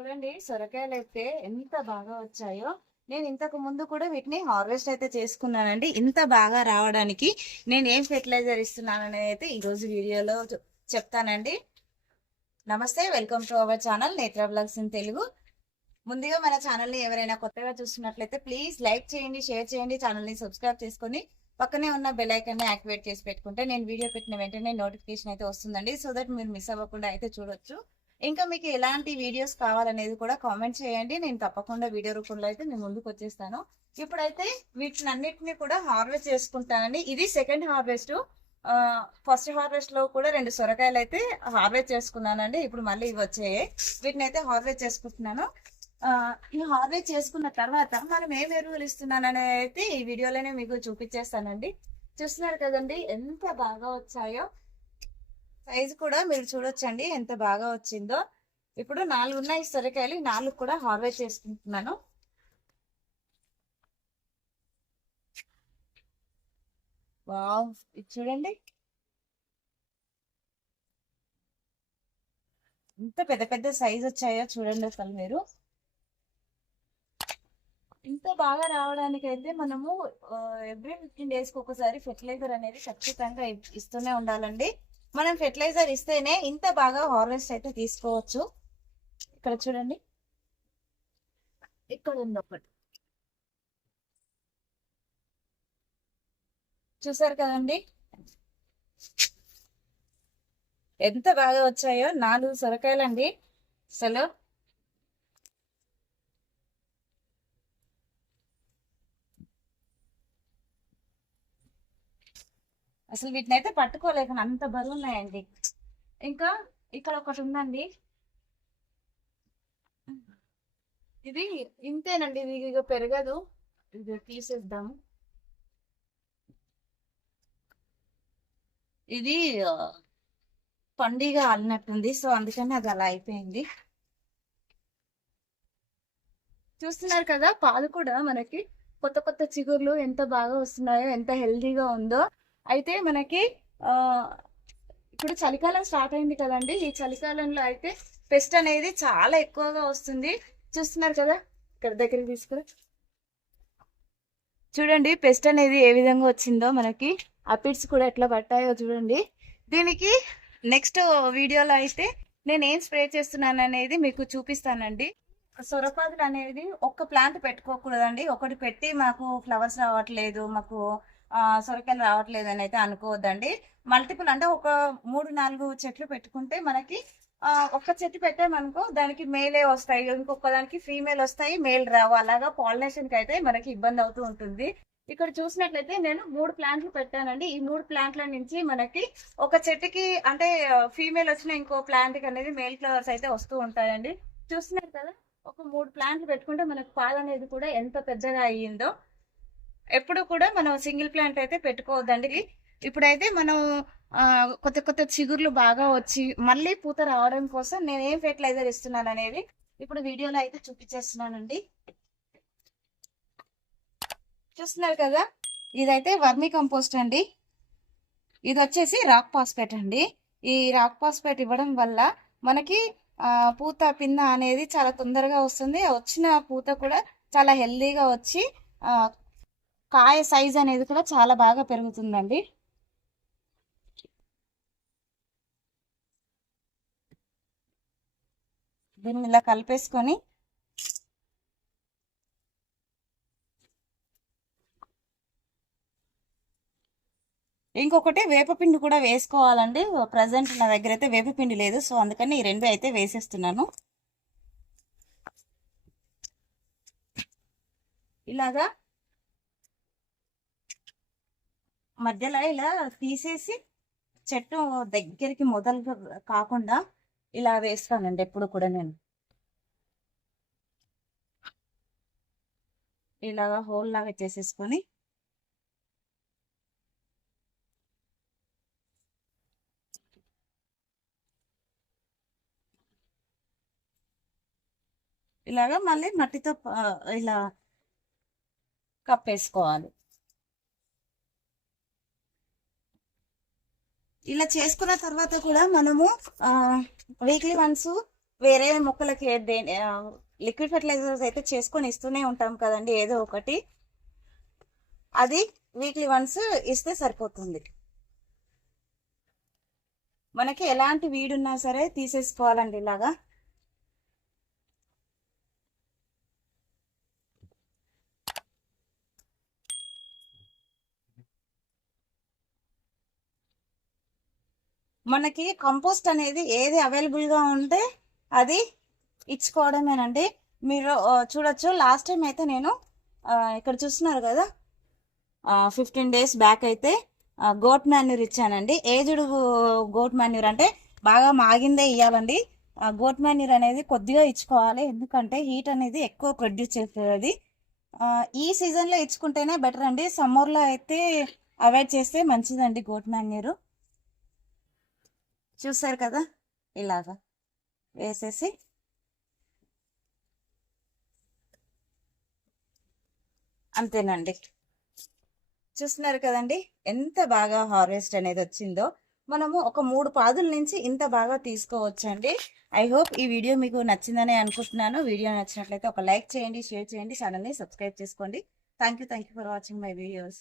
చూడండి సొరకాయలు అయితే ఎంత బాగా వచ్చాయో. నేను ఇంతకు ముందు కూడా వీటిని హార్వెస్ట్ అయితే చేసుకున్నానండి. ఇంత బాగా రావడానికి నేను ఏం ఫెర్టిలైజర్ ఇస్తున్నానని అయితే ఈ రోజు వీడియోలో చెప్తానండి. నమస్తే, వెల్కమ్ టు అవర్ ఛానల్ నేత్ర బ్లాగ్స్ ఇన్ తెలుగు. ముందుగా మన ఛానల్ ని ఎవరైనా కొత్తగా చూస్తున్నట్లయితే ప్లీజ్ లైక్ చేయండి, షేర్ చేయండి, ఛానల్ ని సబ్స్క్రైబ్ చేసుకొని పక్కనే ఉన్న బెల్ ఐకాన్ ని యాక్టివేట్ చేసి పెట్టుకుంటే నేను వీడియో పెట్టిన వెంటనే నోటిఫికేషన్ అయితే వస్తుందండి. సో దట్ మీరు మిస్ అవ్వకుండా అయితే చూడొచ్చు. ఇంకా మీకు ఎలాంటి వీడియోస్ కావాలనేది కూడా కామెంట్ చేయండి. నేను తప్పకుండా వీడియో రూపంలో అయితే నేను ముందుకు వచ్చేస్తాను. ఇప్పుడైతే వీటిని అన్నిటిని కూడా హార్వెస్ట్ చేసుకుంటానండి. ఇది సెకండ్ హార్వెస్ట్. ఫస్ట్ హార్వెస్ట్ లో కూడా 2 సొరకాయలు అయితే హార్వెస్ట్ చేసుకున్నానండి. ఇప్పుడు మళ్ళీ ఇవి వచ్చాయి. వీటిని అయితే హార్వెస్ట్ చేసుకుంటున్నాను. ఈ హార్వెస్ట్ చేసుకున్న తర్వాత మనం ఏం ఎరువులు ఇస్తున్నానని అయితే ఈ వీడియోలోనే మీకు చూపించేస్తానండి. చూస్తున్నారు కదండి ఎంత బాగా వచ్చాయో. సైజు కూడా మీరు చూడొచ్చండి ఎంత బాగా వచ్చిందో. ఇప్పుడు 4 ఉన్నాయి సొరకాయలు, 4 కూడా హార్వెస్ట్ చేసుకుంటున్నాను. వావ్, ఇది చూడండి ఎంత పెద్ద పెద్ద సైజ్ వచ్చాయో చూడండి. అసలు మీరు ఇంత బాగా రావడానికి అయితే మనము ఎవ్రీ 15 డేస్కి ఒకసారి ఫెర్టిలైజర్ అనేది ఖచ్చితంగా ఇస్తూనే ఉండాలండి. మనం ఫెర్టిలైజర్ ఇస్తేనే ఇంత బాగా హార్వెస్ట్ అయితే తీసుకోవచ్చు. ఇక్కడ చూడండి, ఇక్కడ ఉంది ఒకటి, చూసారు కదండి ఎంత బాగా వచ్చాయో. 4 సొరకాయలండి. అసలు అసలు వీటిని అయితే పట్టుకోలేక అంత బరువు ఉన్నాయండి. ఇంకా ఇక్కడ ఒకటి ఉందండి. ఇది ఇంతేనండి, ఇది ఇక పెరగదు. ఇది తీసేద్దాము. ఇది పండుగ అల్లినట్టుంది, సో అందుకని అది అలా అయిపోయింది. చూస్తున్నారు కదా, పాలు కూడా మనకి కొత్త కొత్త చిగుర్లు ఎంత బాగా వస్తున్నాయో, ఎంత హెల్దీగా ఉందో. అయితే మనకి ఆ ఇప్పుడు చలికాలం స్టార్ట్ అయింది కదండి. ఈ చలికాలంలో అయితే పెస్ట్ అనేది చాలా ఎక్కువగా వస్తుంది. చూస్తున్నారు కదా, ఇక్కడ దగ్గరికి తీసుకురా చూడండి పెస్ట్ అనేది ఏ విధంగా వచ్చిందో. మనకి అపిడ్స్ కూడా ఎట్లా పట్టాయో చూడండి. దీనికి నెక్స్ట్ వీడియోలో అయితే నేను ఏం స్ప్రే చేస్తున్నాను అనేది మీకు చూపిస్తానండి. సొరపాదులు అనేది ఒక్క ప్లాంట్ పెట్టుకోకూడదండి. ఒకటి పెట్టి మాకు ఫ్లవర్స్ రావట్లేదు, మాకు సొరకాయలు రావట్లేదు అని అయితే అనుకోవద్దండి. మల్టిపుల్ అంటే ఒక 3-4 చెట్లు పెట్టుకుంటే మనకి ఒక్క చెట్టు పెట్టామనుకో దానికి మేలే వస్తాయి, ఇంకొక దానికి ఫీమేల్ వస్తాయి, మేల్ రావు. అలాగా పాలినేషన్ కి అయితే మనకి ఇబ్బంది అవుతూ ఉంటుంది. ఇక్కడ చూసినట్లయితే నేను 3 ప్లాంట్లు పెట్టానండి. ఈ 3 ప్లాంట్ల నుంచి మనకి ఒక చెట్టుకి అంటే ఫీమేల్ వచ్చిన ఇంకో ప్లాంట్ కి అనేది మేల్ ఫ్లవర్స్ అయితే వస్తూ ఉంటాయండి. చూస్తున్నారు కదా, ఒక 3 ప్లాంట్లు పెట్టుకుంటే మనకు పాలు అనేది కూడా ఎంత పెద్దగా అయ్యిందో. ఎప్పుడు కూడా మనం సింగిల్ ప్లాంట్ అయితే పెట్టుకోవద్దండి. ఇప్పుడైతే మనం కొత్త కొత్త చిగుర్లు బాగా వచ్చి మళ్ళీ పూత రావడం కోసం నేను ఏం ఫెర్టిలైజర్ ఇస్తున్నాను అనేది ఇప్పుడు వీడియోలో అయితే చూపించేస్తున్నానండి. చూస్తున్నారు కదా, ఇదైతే వర్మీ కంపోస్ట్ అండి. ఇది వచ్చేసి రాక్ పాస్పేట్ అండి. ఈ రాక్ పాస్పేట్ ఇవ్వడం వల్ల మనకి పూత పింద అనేది చాలా తొందరగా వస్తుంది. వచ్చిన పూత కూడా చాలా హెల్దీగా వచ్చి కాయ సైజ్ అనేది కూడా చాలా బాగా పెరుగుతుందండి. దీన్ని ఇలా కలిపేసుకొని ఇంకొకటి వేపపిండి కూడా వేసుకోవాలండి. ప్రజెంట్ నా దగ్గర అయితే వేపపిండి లేదు, సో అందుకని ఈ 2 అయితే వేసేస్తున్నాను. ఇలాగా మధ్యలో ఇలా తీసేసి చెట్టు దగ్గరికి మొదలు కాకుండా ఇలా వేస్తానండి ఎప్పుడు కూడా. నేను ఇలాగా హోల్ లాగా చేసేసుకొని ఇలాగా మళ్ళీ మట్టితో ఇలా కప్పేసుకోవాలి. ఇలా చేసుకున్న తర్వాత కూడా మనము వీక్లీ వన్స్ వేరే మొక్కలకి లిక్విడ్ ఫెర్టిలైజర్స్ అయితే చేసుకొని ఇస్తూనే ఉంటాం కదండి, ఏదో ఒకటి. అది వీక్లీ వన్స్ ఇస్తే సరిపోతుంది. మనకి ఎలాంటి వీడున్నా సరే తీసేసుకోవాలండి ఇలాగా. మనకి కంపోస్ట్ అనేది ఏది అవైలబుల్గా ఉంటే అది ఇచ్చుకోవడమేనండి. మీరు చూడొచ్చు, లాస్ట్ టైం అయితే నేను ఇక్కడ చూస్తున్నారు కదా, 15 days బ్యాక్ అయితే గోట్ మాన్యూర్ ఇచ్చానండి. ఏజ్డ్ గోట్ మాన్యూర్ అంటే బాగా మాగిందే ఇవ్వాలండి. గోట్ మాన్యూర్ అనేది కొద్దిగా ఇచ్చుకోవాలి, ఎందుకంటే హీట్ అనేది ఎక్కువ ప్రొడ్యూస్ చేస్తుంది. ఈ సీజన్లో ఇచ్చుకుంటేనే బెటర్ అండి, సమ్మర్లో అయితే అవాయిడ్ చేస్తే మంచిదండి గోట్ మాన్యూర్. చూసారు కదా, ఇలాగా వేసేసి అంతేనండి. చూస్తున్నారు కదండి ఎంత బాగా హార్వెస్ట్ అనేది వచ్చిందో. మనము ఒక 3 పాదుల నుంచి ఇంత బాగా తీసుకోవచ్చండి. ఐ హోప్ ఈ వీడియో మీకు నచ్చిందని అనుకుంటున్నాను. వీడియో నచ్చినట్లయితే ఒక లైక్ చేయండి, షేర్ చేయండి, ఛానల్ని సబ్స్క్రైబ్ చేసుకోండి. Thank you for watching my videos.